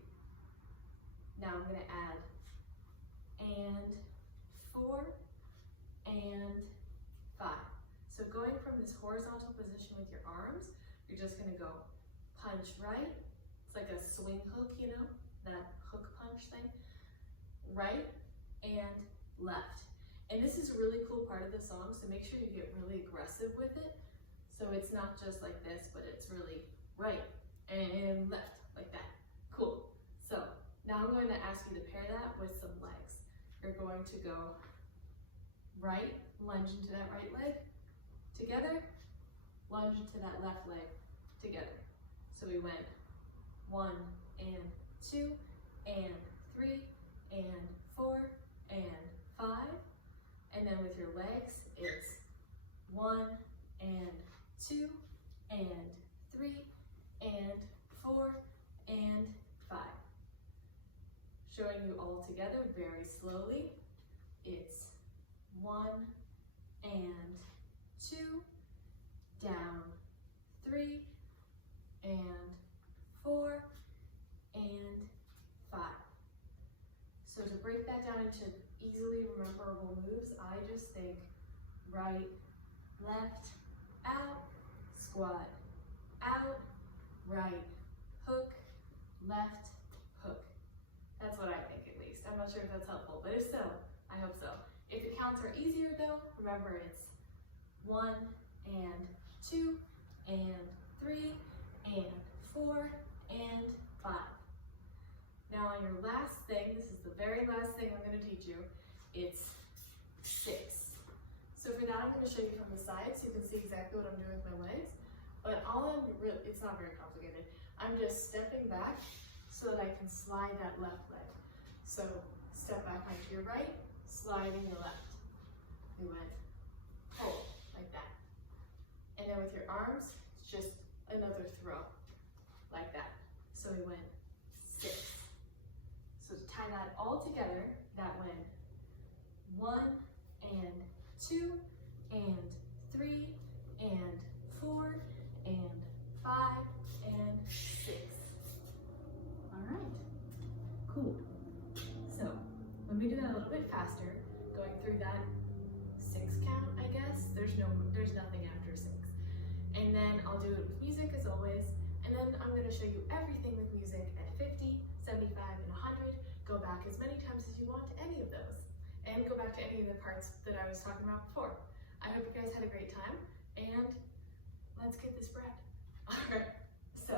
Now I'm going to add and 4 and 5. So going from this horizontal position with your arms, you're just going to go punch right. It's like a swing hook, you know, that hook punch thing. Right and left. And this is a really cool part of the song, so make sure you get really aggressive with it. So it's not just like this, but it's really right and left, like that. Cool. So now I'm going to ask you to pair that with some legs. You're going to go right, lunge into that right leg, together, lunge into that left leg, together. So we went 1 and 2 and 3 and 4 and 5. And then with your legs, it's 1 and 2 and 3 and 4 and 5. Showing you all together very slowly. It's 1 and 2, down 3 and 4 and 5. So to break that down into easily rememberable moves, I just think right, left, out, squat, out, right, hook, left, hook. That's what I think, at least. I'm not sure if that's helpful, but if so, I hope so. If your counts are easier though, remember it's 1 and 2 and 3 and 4 and 5. Now on your last thing, this is the very last thing I'm going to teach you, it's 6. So for that, I'm going to show you from the side so you can see exactly what I'm doing with my legs. But it's not very complicated. I'm just stepping back so that I can slide that left leg. So step back onto your right, sliding the left. We went pull, like that. And then with your arms, it's just another throw, like that. So we went 6. So to tie that all together, that went 1 and 2 and 3 and 4 and 5 and 6. All right, cool. So let me do that a little bit faster, going through that 6 count, I guess. There's nothing after 6. And then I'll do it with music as always. And then I'm going to show you everything with music at 50, 75, and 100. Go back as many times as you want to any of those. And go back to any of the parts that I was talking about before. I hope you guys had a great time. And let's get this bread. All right. So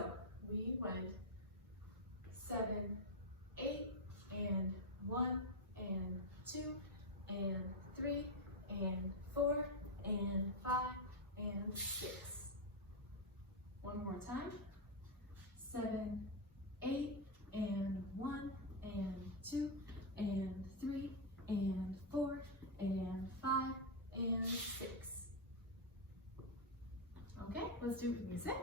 we went 7, 8, and 1, and 2, and 3, and 4, and 5, and 6. One more time. 7, 8, and 1, and 2, and 3, and 4, and 5, and 6. Okay, let's do it with music.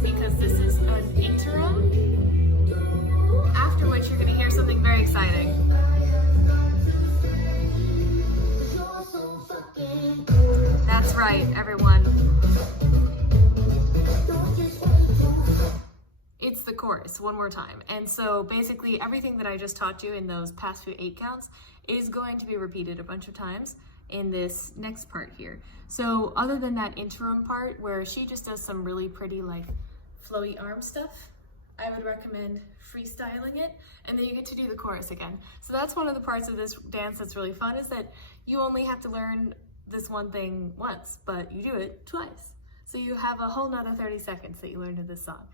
this because this is an interim, after which you're going to hear something very exciting. That's right, everyone. It's the chorus, one more time. And so basically everything that I just taught you in those past few 8 counts is going to be repeated a bunch of times in this next part here. So other than that interim part where she just does some really pretty like flowy arm stuff, I would recommend freestyling it, and then you get to do the chorus again. So that's one of the parts of this dance that's really fun, is that you only have to learn this one thing once, but you do it twice. So you have a whole nother 30 seconds that you learned of this song.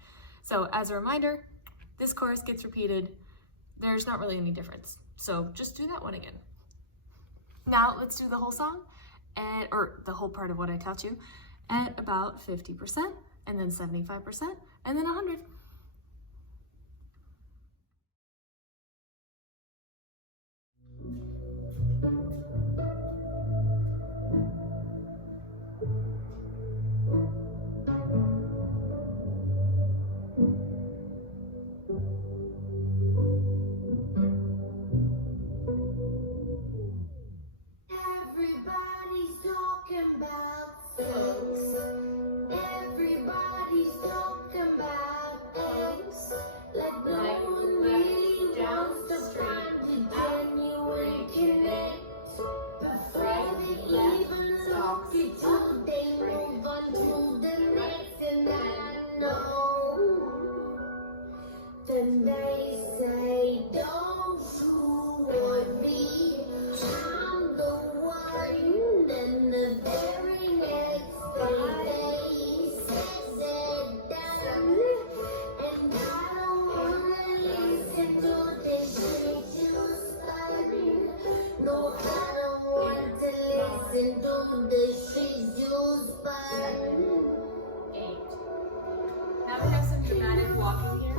So as a reminder, this chorus gets repeated. There's not really any difference. So just do that one again. Now let's do the whole song, or the whole part of what I taught you, at about 50%, and then 75%, and then 100. Everybody's talking about sex. Everybody's talking about eggs. Like no one really wants to find the genuine connect. Before they even talk it to, they move on to the next. And I know. Then they say, don't you worry, I'm the one. Then the very next day they said they're done. And I don't wanna listen to this shit you spun. No, I don't want to listen to the shit you spun. 8. Now we have some dramatic walking here.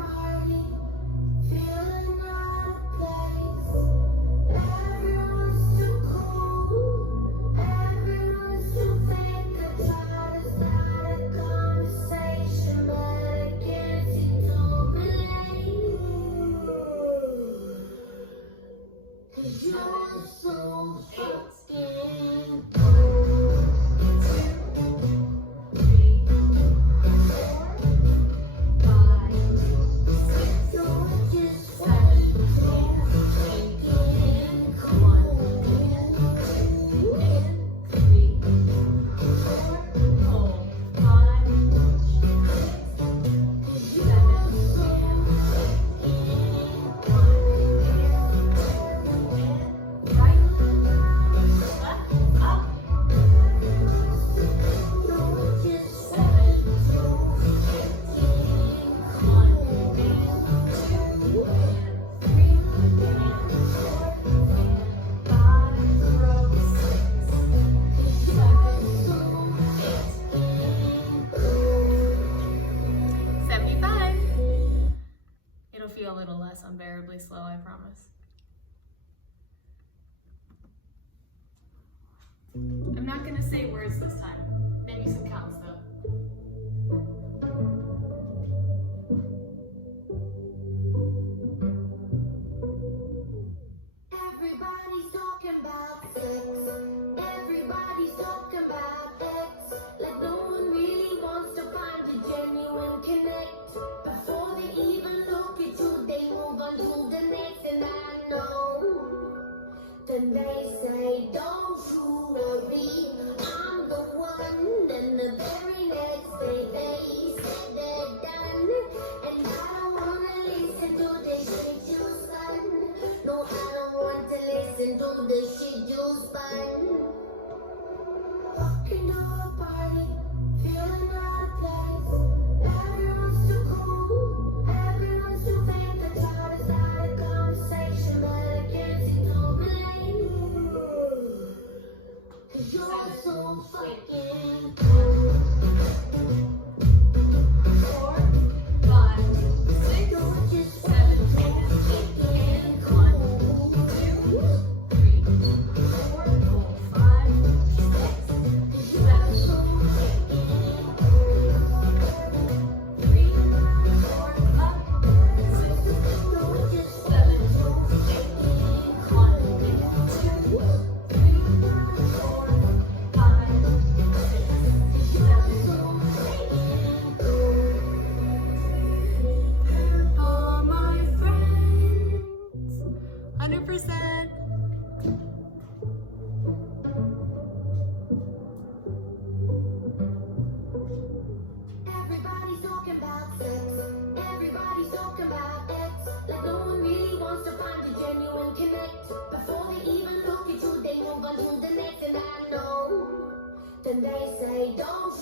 Feeling out of place. Everyone's too cool. Everyone's too fake. I try to start a conversation, but I can't seem to relate. 'Cause you're so fucking cool. 2, 3, 4, 5, 6, You're just 7, 8, 9, 10, 1, 2, and 3, 4, 5, 6, 7, right, left, up, 7, 75. It'll feel a little less unbearably slow, I promise. I'm not gonna say words this time. Maybe some counts though. Everybody's talking about sex. Everybody's talking about X. Like no one really wants to find a genuine connect. Before they even look at you, they move on to the next. And I know. Then they say, don't you worry, I'm the one. Then the say, don't